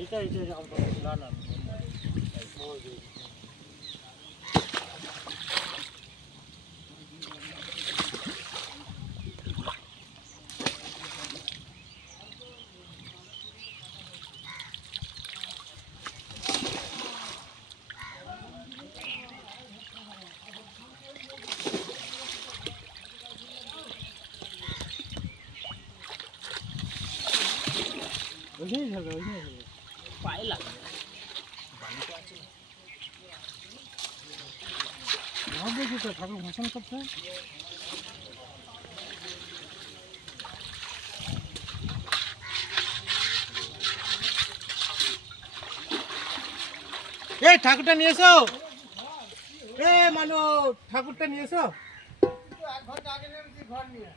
এটা না না ওইখানেই থাকবে পায়ে লাগবে বাড়িতে আছে না দেখি তো ঠাকুর ভাষণ করতে এই ঠাকুরটা নিয়ে এসো এ মানো ঠাকুরটা নিয়ে এসো 1 ঘন্টা আগে নেমেছি ঘর নিয়ে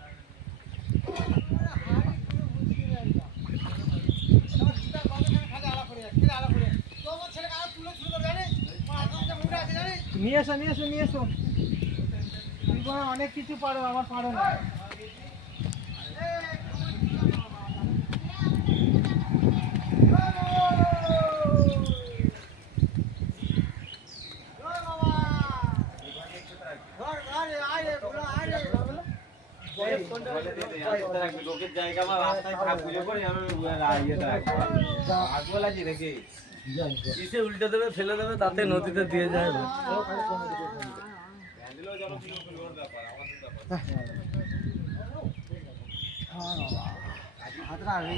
নিয়ে এসো তুমি অনেক কিছু পারো আমার পারো না উল্টে দেবে ফেলে দেবে তাতে নদীতে দিয়ে যায় হাতটা আগে